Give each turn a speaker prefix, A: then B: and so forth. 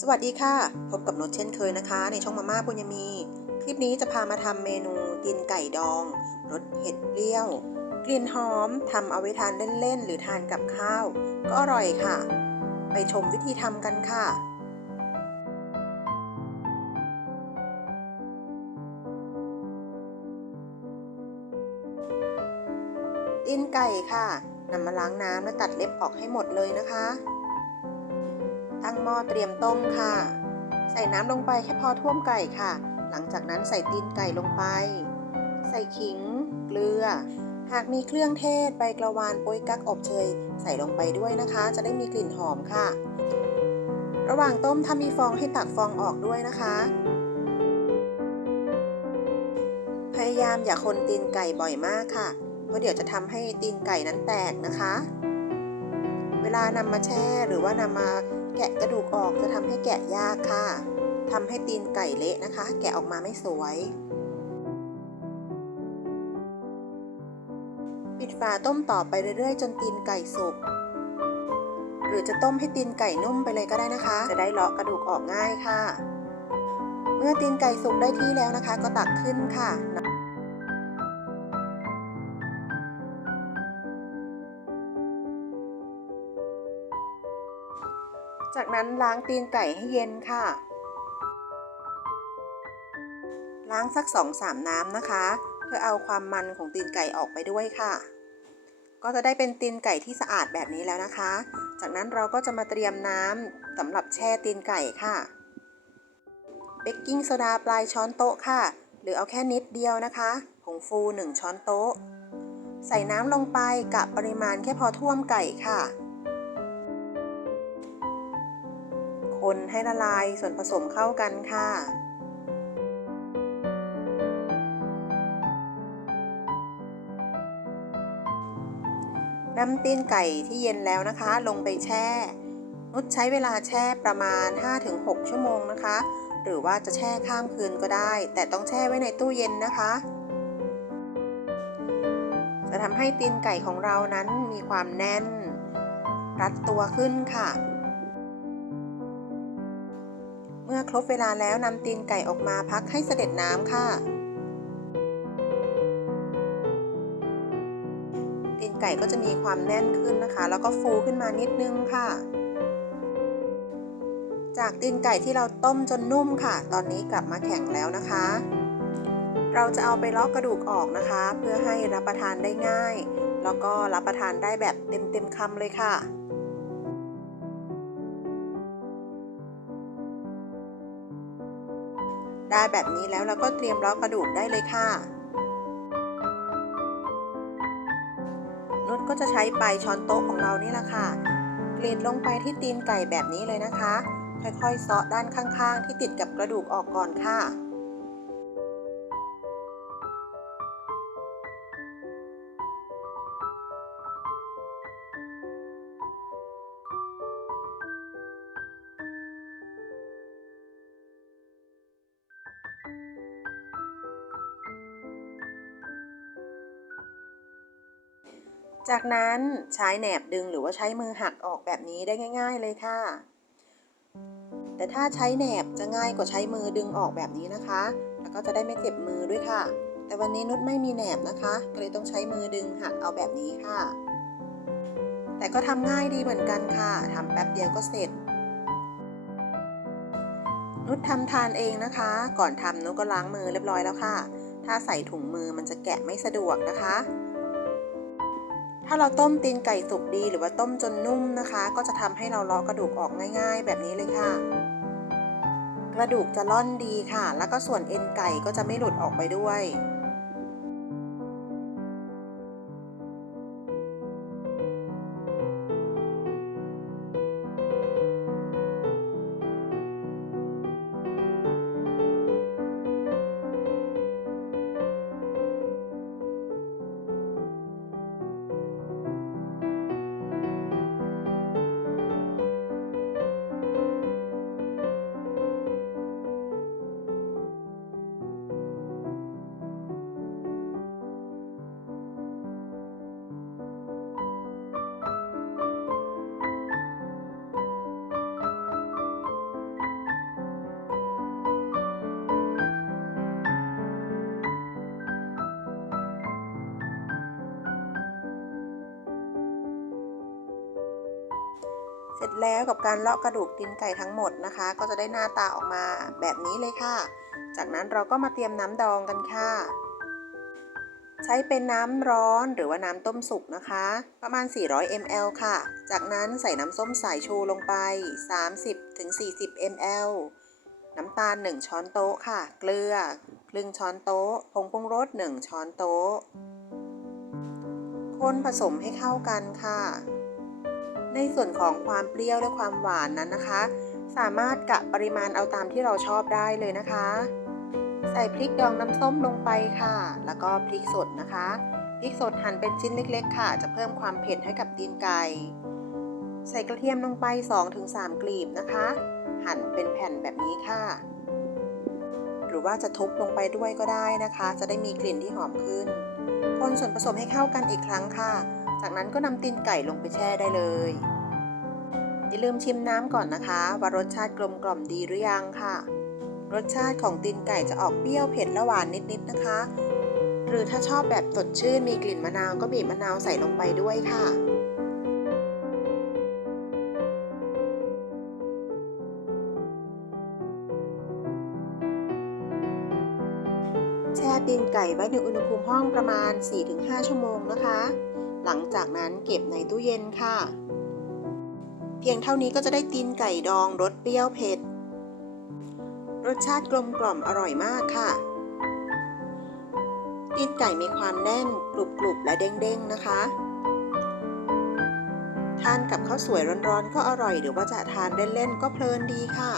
A: สวัสดีค่ะ พบกับนดเช่นเคยนะคะ ในช่องมาม่าปุญญมี คลิปนี้จะพามาทำเมนูตีนไก่ดองรสเผ็ดเปรี้ยว กลิ่นหอมทำเอาไว้ทานเล่นๆ หรือทานกับข้าว ก็อร่อยค่ะ ไปชมวิธีทำกันค่ะ ตีนไก่ค่ะนำมาล้างน้ำและตัดเล็บออกให้หมดเลยนะคะ ตั้งหม้อเตรียมต้มค่ะ ใส่น้ำลงไปแค่พอท่วมไก่ค่ะ หลังจากนั้นใส่ตีนไก่ลงไป ใส่ขิง เกลือ หากมีเครื่องเทศใบกระวานโป๊ยกักอบเชย ใส่ลงไปด้วยนะคะ จะได้มีกลิ่นหอมค่ะ ระหว่างต้มถ้ามีฟองให้ตักฟองออกด้วยนะคะ พยายามอย่าคนตีนไก่บ่อยมากค่ะ เพราะเดี๋ยวจะทำให้ตีนไก่นั้นแตกนะคะ เวลานำมาแช่หรือว่านำมา แกะกระดูกออกจะทำให้แกะยากค่ะทำให้ตีนไก่เละนะคะ แกะออกมาไม่สวย ปิดฝาต้มต่อไปเรื่อยๆ จนตีนไก่สุก หรือจะต้มให้ตีนไก่นุ่มไปเลยก็ได้นะคะ จะได้เลาะกระดูกออกง่ายค่ะ เมื่อตีนไก่สุกได้ที่แล้วนะคะ ก็ตักขึ้นค่ะ จากนั้นล้างตีนไก่ให้เย็นค่ะ ล้างสัก 2-3 น้ำนะคะ เพื่อเอาความมันของตีนไก่ออกไปด้วยค่ะ ก็จะได้เป็นตีนไก่ที่สะอาดแบบนี้แล้วนะคะ จากนั้นเราก็จะมาเตรียมน้ำสำหรับแช่ตีนไก่ค่ะเบกกิ้งโซดาปลายช้อนโต๊ะค่ะ หรือเอาแค่นิดเดียวนะคะผงฟู 1 ช้อนโต๊ะ ใส่น้ำลงไปกะปริมาณแค่พอท่วมไก่ค่ะ คนให้ละลายส่วนผสมเข้ากันค่ะ นำตีนไก่ที่เย็นแล้วนะคะ ลงไปแช่ นุชใช้เวลาแช่ประมาณ 5-6 ชั่วโมงนะคะ หรือว่าจะแช่ข้ามคืนก็ได้ แต่ต้องแช่ไว้ในตู้เย็นนะคะจะทำให้ตีนไก่ของเรานั้นมีความแน่น รัดตัวขึ้นค่ะ เมื่อครบเวลาแล้วนำตีนไก่ออกมาพักให้เสด็จน้ำค่ะ ตีนไก่ก็จะมีความแน่นขึ้นนะคะ แล้วก็ฟูขึ้นมานิดนึงค่ะ จากตีนไก่ที่เราต้มจนนุ่มค่ะ ตอนนี้กลับมาแข็งแล้วนะคะ เราจะเอาไปลอกกระดูกออกนะคะ เพื่อให้รับประทานได้ง่าย แล้วก็รับประทานได้แบบเต็มๆคำเลยค่ะ ได้แบบนี้แล้วเราก็เตรียมล้อกระดูกได้เลยค่ะนุชก็จะใช้ปลายช้อนโต๊ะของเรานี่แหละค่ะกรีดลงไปที่ตีนไก่แบบนี้เลยนะคะ ค่อยๆเซาะด้านข้างๆ ที่ติดกับกระดูกออกก่อนค่ะ จากนั้นใช้แหนบดึงหรือว่าใช้มือหักออกแบบนี้ได้ง่าย ๆเลยค่ะ แต่ถ้าใช้แหนบจะง่ายกว่าใช้มือดึงออกแบบนี้นะคะ แล้วก็จะได้ไม่เจ็บมือด้วยค่ะ แต่วันนี้นุชไม่มีแหนบนะคะ ก็เลยต้องใช้มือดึงหักเอาแบบนี้ค่ะ แต่ก็ทำง่ายดีเหมือนกันค่ะทำแป๊บเดียวก็เสร็จ นุชทำทานเองนะคะ ก่อนทำนุชก็ล้างมือเรียบร้อยแล้วค่ะ ถ้าใส่ถุงมือมันจะแกะไม่สะดวกนะคะ ถ้าเราต้มตีนไก่สุกดีหรือว่าต้มจนนุ่มนะคะ ก็จะทำให้เราเลาะกระดูกออกง่าย ๆ แบบนี้เลยค่ะ กระดูกจะล่อนดีค่ะ แล้วก็ส่วนเอ็นไก่ก็จะไม่หลุดออกไปด้วย ร็จแล้วกับการเลาะกระดูกตีนไก่ทั้งหมดนะคะ ก็จะได้หน้าตาออกมาแบบนี้เลยค่ะ จากนั้นเราก็มาเตรียมน้ำดองกันค่ะ ใช้เป็นน้ำร้อนหรือว่าน้ำต้มสุกนะคะ ประมาณ 400 ml ค่ะ จากนั้นใส่น้ำส้มสายชูลงไป 30-40 ml น้ำตาล 1 ช้อนโต๊ะค่ะ เกลือครึ่งช้อนโต๊ะ ผงปรุงรส 1 ช้อนโต๊ะ คนผสมให้เข้ากันค่ะ ในส่วนของความเปรี้ยวและความหวานนั้นนะคะ สามารถกะปริมาณเอาตามที่เราชอบได้เลยนะคะ ใส่พริกดองน้ำส้มลงไปค่ะ แล้วก็พริกสดนะคะพริกสดหั่นเป็นชิ้นเล็กๆ ค่ะ จะเพิ่มความเผ็ดให้กับตีนไก่ ใส่กระเทียมลงไป 2-3 กลีบนะคะ หั่นเป็นแผ่นแบบนี้ค่ะ หรือว่าจะทุบลงไปด้วยก็ได้นะคะ จะได้มีกลิ่นที่หอมขึ้น คนส่วนผสมให้เข้ากันอีกครั้งค่ะ จากนั้นก็นำตีนไก่ลงไปแช่ได้เลย อย่าลืมชิมน้ำก่อนนะคะ ว่ารสชาติกลมกล่อมดีหรือยังค่ะ รสชาติของตีนไก่จะออกเปรี้ยวเผ็ดและหวานนิดๆนะคะ หรือถ้าชอบแบบสดชื่นมีกลิ่นมะนาวก็บีบมะนาวใส่ลงไปด้วยค่ะแช่ตีนไก่ไว้ในอุณหภูมิห้องประมาณ 4-5 ชั่วโมงนะคะ หลังจากนั้นเก็บในตู้เย็นค่ะ เพียงเท่านี้ก็จะได้ตีนไก่ดองรสเปรี้ยวเผ็ด รสชาติกลมกล่อมอร่อยมากค่ะ ตีนไก่มีความแน่นกรุบๆและเด้งๆนะคะ ทานกับข้าวสวยร้อนๆก็อร่อยหรือว่าจะทานเล่นๆก็เพลินดีค่ะ